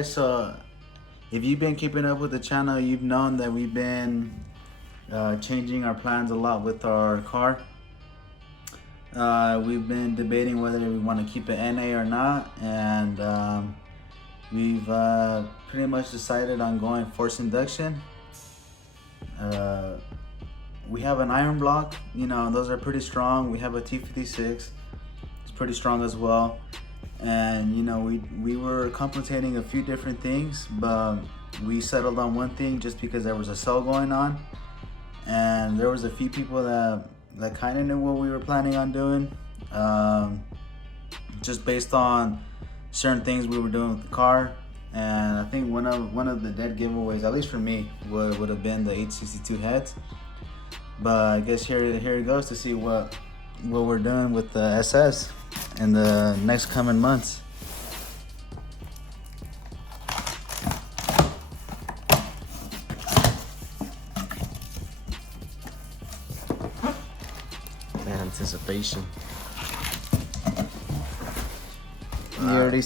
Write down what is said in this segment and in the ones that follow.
guys, so if you've been keeping up with the channel, you've known that we've been changing our plans a lot with our car. We've been debating whether we want to keep it NA or not, and we've pretty much decided on going forced induction. We have an iron block, those are pretty strong. We have a T56, it's pretty strong as well. And we were contemplating a few different things, but we settled on one thing just because there was a sale going on, and there was a few people that kind of knew what we were planning on doing, just based on certain things we were doing with the car. And I think one of the dead giveaways, at least for me, would have been the 862 heads. But I guess here it goes to see what we're doing with the SS in the next coming months. Anticipation. You already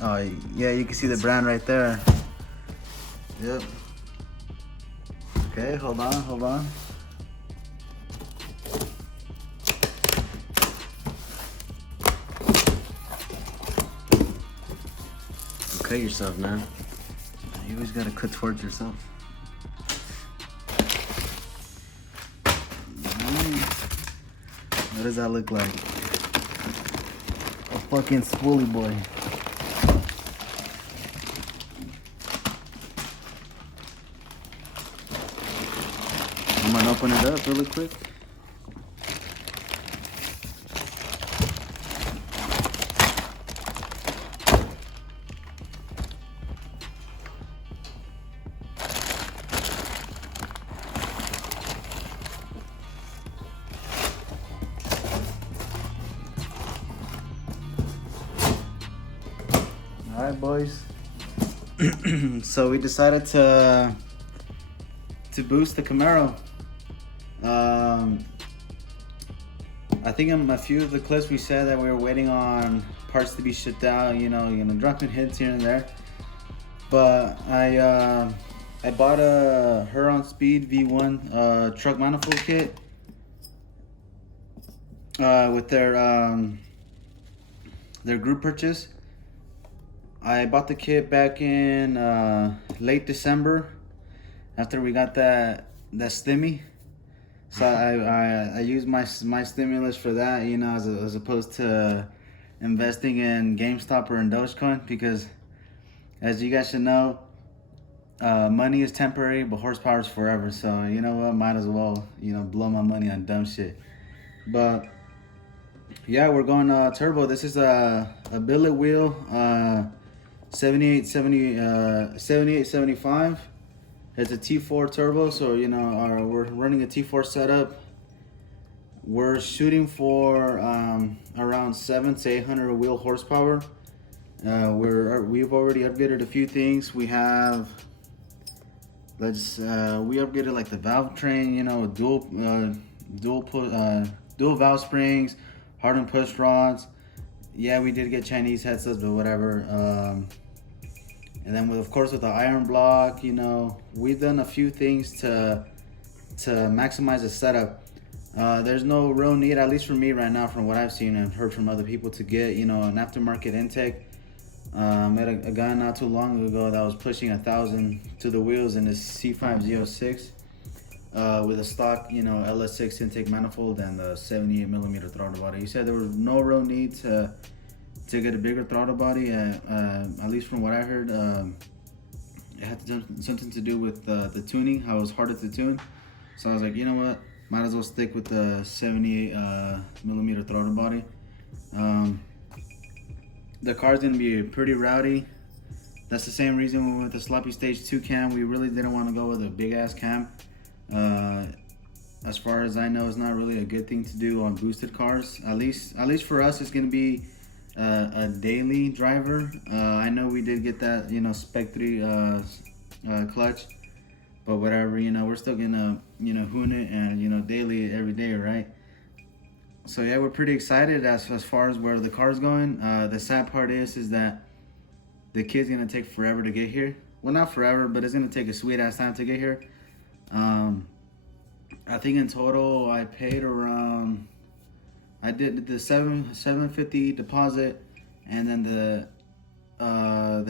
oh yeah, you can see the brand right there. Yep. Okay, hold on. Cut yourself, man. You always gotta cut towards yourself. What does that look like? A fucking swooly boy. I'm gonna open it up really quick. All right, boys. So we decided to boost the Camaro. I think in a few of the clips we said that we were waiting on parts to be shipped out. Drunken hits here and there. But I bought a Huron Speed V1 truck manifold kit with their group purchase. I bought the kit back in late December after we got that stimmy. So I used my stimulus for that, as opposed to investing in GameStop or in Dogecoin, because as you guys should know, money is temporary, but horsepower is forever. So you know what, might as well blow my money on dumb shit. But yeah, we're going turbo. This is a billet wheel, 7875. It's a T4 turbo, so we're running a T4 setup. We're shooting for around 700 to 800 wheel horsepower. We've already upgraded a few things. We have we upgraded like the valve train, dual valve springs, hardened push rods. Yeah, we did get Chinese headsets, but whatever. And then with the iron block, we've done a few things to maximize the setup. There's no real need, at least for me right now, from what I've seen and heard from other people, to get an aftermarket intake. Met a guy not too long ago that was pushing 1,000 to the wheels in his C5Z06 with a stock LS6 intake manifold and the 78mm throttle body. He said there was no real need to get a bigger throttle body, at least from what I heard. It had something to do with the tuning, how it was harder to tune. So I was like, you know what, might as well stick with the 78mm throttle body. The car's gonna be pretty rowdy. That's the same reason we went with the sloppy stage 2 cam. We really didn't want to go with a big ass cam. As far as I know, it's not really a good thing to do on boosted cars. At least for us, it's gonna be a daily driver. I know we did get that Spec 3 clutch, but whatever, we're still gonna hoon it and daily every day, right? So yeah, we're pretty excited as far as where the car's going. The sad part is that The kid's gonna take forever to get here. Well, not forever, but it's gonna take a sweet ass time to get here. I think in total I paid around. I did the 750 deposit, and then the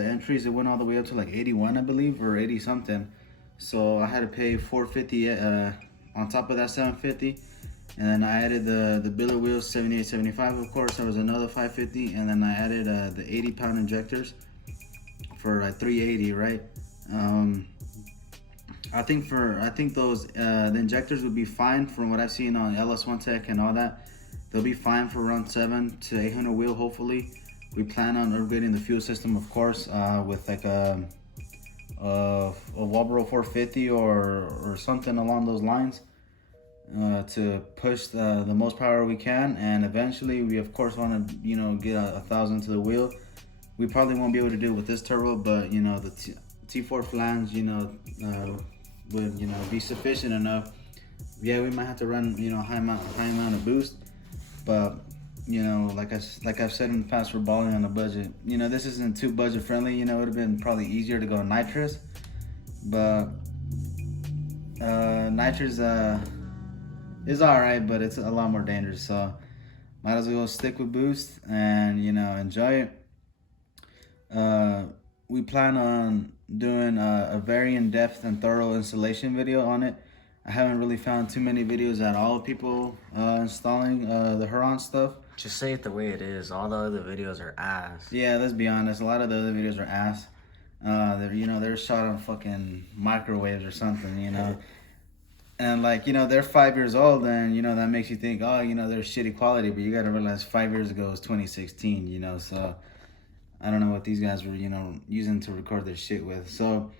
entries, it went all the way up to like 81, I believe, or 80 something. So I had to pay 450 on top of that 750, and then I added the billet wheels 78.75. Of course, there was another 550, and then I added the 80-pound injectors for like 380, right? I think those the injectors would be fine from what I've seen on LS1 Tech and all that. They'll be fine for around 7 to 800 wheel. Hopefully, we plan on upgrading the fuel system, of course, with like a Walbro 450 or something along those lines, to push the most power we can. And eventually, we of course want to get 1,000 to the wheel. We probably won't be able to do it with this turbo, but the T4 flange would be sufficient enough. Yeah, we might have to run high amount of boost, but like I've said in the past, we're balling on a budget. This isn't too budget friendly. It would have been probably easier to go nitrous, but nitrous is all right, but it's a lot more dangerous. So might as well stick with boost and enjoy it. We plan on doing a very in-depth and thorough installation video on it. I haven't really found too many videos at all of people installing the Huron stuff. Just say it the way it is. All the other videos are ass. Yeah, let's be honest. A lot of the other videos are ass. They're shot on fucking microwaves or something, And they're 5 years old, and that makes you think, oh, they're shitty quality. But you gotta realize 5 years ago was 2016, so I don't know what these guys were, using to record their shit with. So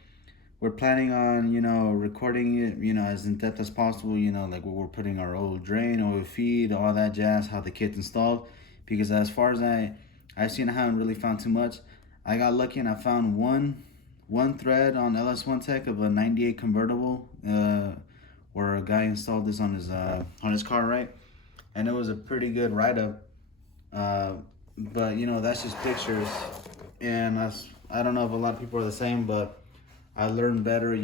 we're planning on, recording it, as in depth as possible, like where we're putting our oil drain, oil feed, all that jazz, how the kit's installed. Because as far as I've seen, I haven't really found too much. I got lucky and I found one thread on LS1 Tech of a 98 convertible, where a guy installed this on his car, right? And it was a pretty good write-up. But that's just pictures, and I don't know if a lot of people are the same, but I learned better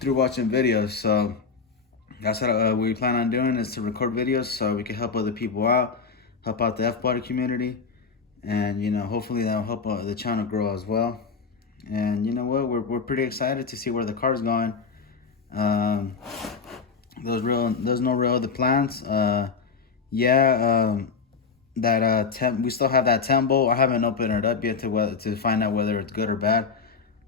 through watching videos. So that's what we plan on doing, is to record videos so we can help other people out, help out the F-body community, and hopefully that'll help the channel grow as well. And we're pretty excited to see where the car's going. There's no real other plans. We still have that 10 bolt. I haven't opened it up yet to find out whether it's good or bad.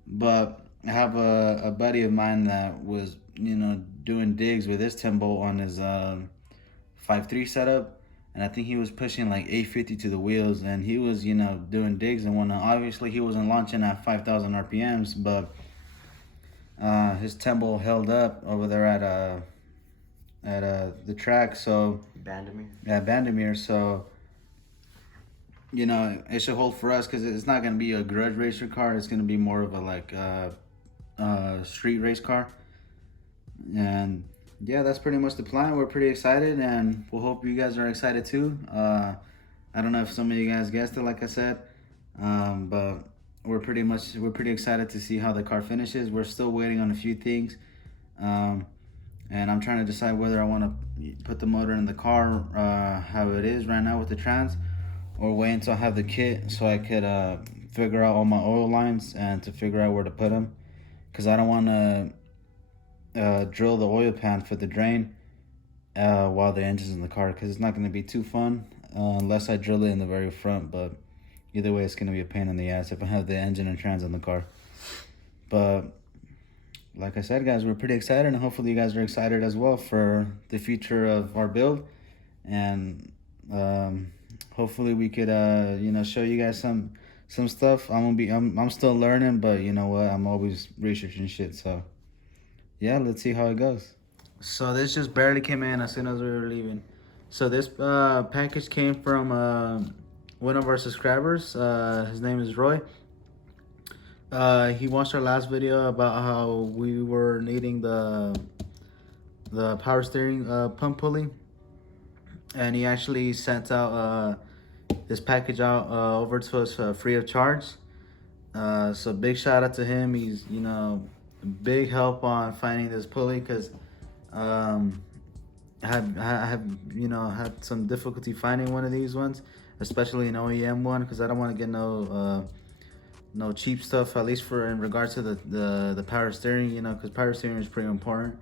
But I have a buddy of mine that was doing digs with his 10 bolt on his 5.3 setup, and I think he was pushing like 850 to the wheels, and he was doing digs and whatnot. Obviously he wasn't launching at 5,000 RPMs, but his 10 bolt held up over there at the track. So Bandamere. Yeah, Bandamere. So it should hold for us, because it's not going to be a grudge racer car. It's going to be more of a street race car. And yeah, that's pretty much the plan. We're pretty excited, and we'll hope you guys are excited too. I don't know if some of you guys guessed it, like I said, but we're pretty excited to see how the car finishes. We're still waiting on a few things, and I'm trying to decide whether I want to put the motor in the car how it is right now with the trans, or wait until I have the kit so I could figure out all my oil lines and to figure out where to put them, because I don't want to drill the oil pan for the drain while the engine's in the car, because it's not going to be too fun unless I drill it in the very front. But either way, it's going to be a pain in the ass if I have the engine and trans in the car. But like I said, guys, we're pretty excited, and hopefully you guys are excited as well for the future of our build. And hopefully we could show you guys some stuff. I'm still learning, but you know what, I'm always researching shit. So yeah, let's see how it goes. So this just barely came in as soon as we were leaving. So this package came from one of our subscribers. His name is Roy. He watched our last video about how we were needing the power steering pump pulley, and he actually sent out this package out over to us free of charge. So big shout out to him. He's, you know, big help on finding this pulley, because I have you know, had some difficulty finding one of these ones, especially an OEM one, because I don't want to get no cheap stuff, at least for in regards to the power steering, you know, because power steering is pretty important.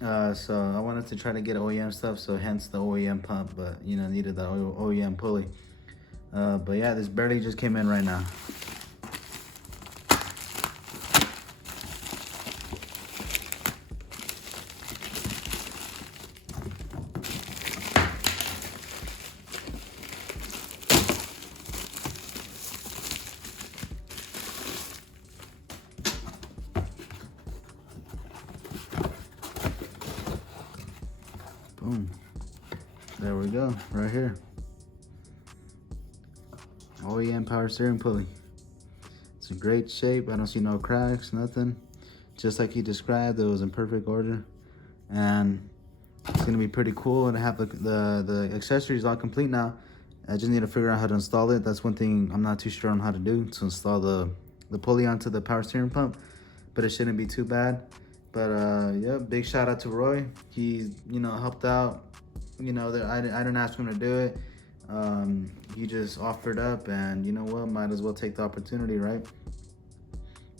So I wanted to try to get OEM stuff, so hence the OEM pump, but you know, needed the OEM pulley. But yeah, this barely just came in right now. Boom. There we go, right here. OEM power steering pulley. It's in great shape. I don't see no cracks, nothing. Just like he described, it was in perfect order. And it's gonna be pretty cool. And I have the accessories all complete now. I just need to figure out how to install it. That's one thing I'm not too sure on how to do, to install the pulley onto the power steering pump. But it shouldn't be too bad. But yeah, big shout out to Roy. He, you know, helped out. You know, I didn't ask him to do it. He just offered up, and you know what, might as well take the opportunity, right?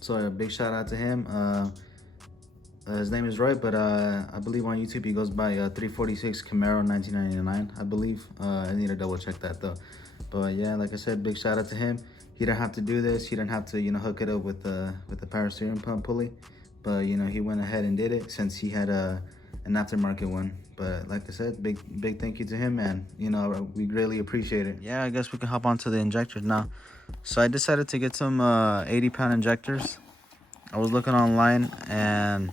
So a big shout out to him. His name is Roy, but I believe on YouTube he goes by 346 Camaro 1999, I believe. I need to double check that though. But yeah, like I said, big shout out to him. He didn't have to do this. He didn't have to, you know, hook it up with the power steering pump pulley. But you know, he went ahead and did it since he had an aftermarket one. But like I said, big thank you to him, and you know, we greatly appreciate it. Yeah, I guess we can hop onto the injectors now. So I decided to get some 80-pound injectors. I was looking online, and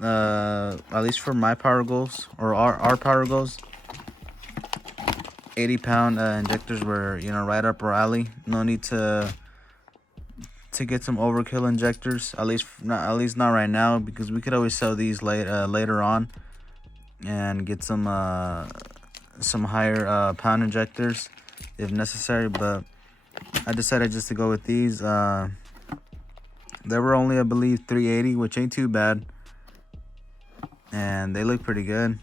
at least for my power goals, or our power goals, 80-pound injectors were, you know, right up our alley. No need to get some overkill injectors, at least not right now, because we could always sell these later on and get some higher pound injectors if necessary. But I decided just to go with these. There were only, I believe, 380, which ain't too bad, and they look pretty good,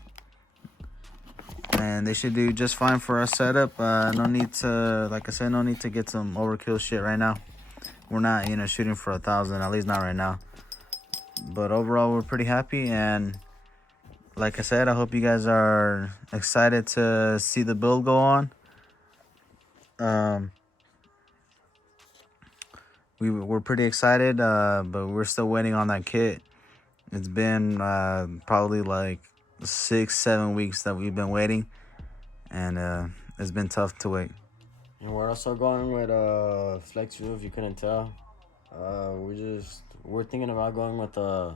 and they should do just fine for our setup. No need to, like I said, no need to get some overkill shit right now. We're not, you know, shooting for 1,000, at least not right now. But overall, we're pretty happy, and like I said, I hope you guys are excited to see the build go on. We're pretty excited, but we're still waiting on that kit. It's been probably like 6-7 weeks that we've been waiting, and it's been tough to wait. And we're also going with flex fuel, if you couldn't tell. We're thinking about going with the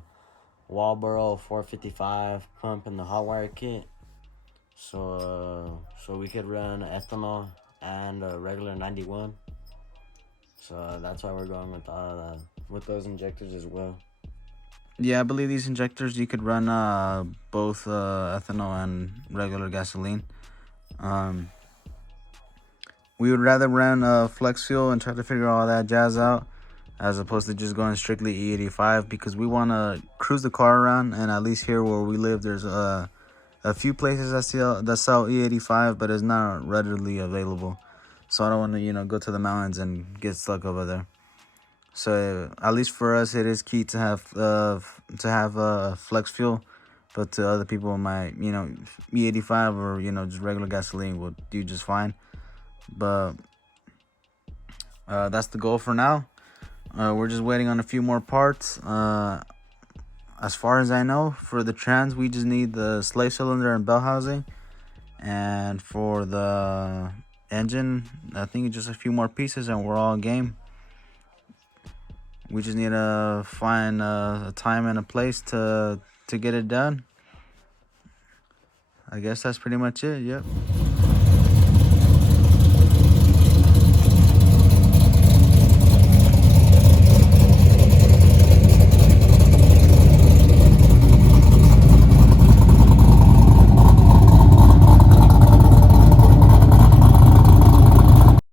Walboro 455 pump and the hot wire kit. So we could run ethanol and a regular 91. So that's why we're going with those injectors as well. Yeah, I believe these injectors, you could run both ethanol and regular gasoline. We would rather run flex fuel and try to figure all that jazz out, as opposed to just going strictly E85, because we want to cruise the car around. And at least here where we live, there's a few places that sell E85, but it's not readily available. So I don't want to, you know, go to the mountains and get stuck over there. So at least for us, it is key to have flex fuel, but to other people, might, you know, E85 or, you know, just regular gasoline will do just fine. But that's the goal for now. We're just waiting on a few more parts. As far as I know, for the trans, we just need the slave cylinder and bell housing, and for the engine, I think it's just a few more pieces and we're all game. We just need to find a time and a place to get it done. I guess that's pretty much it. Yep.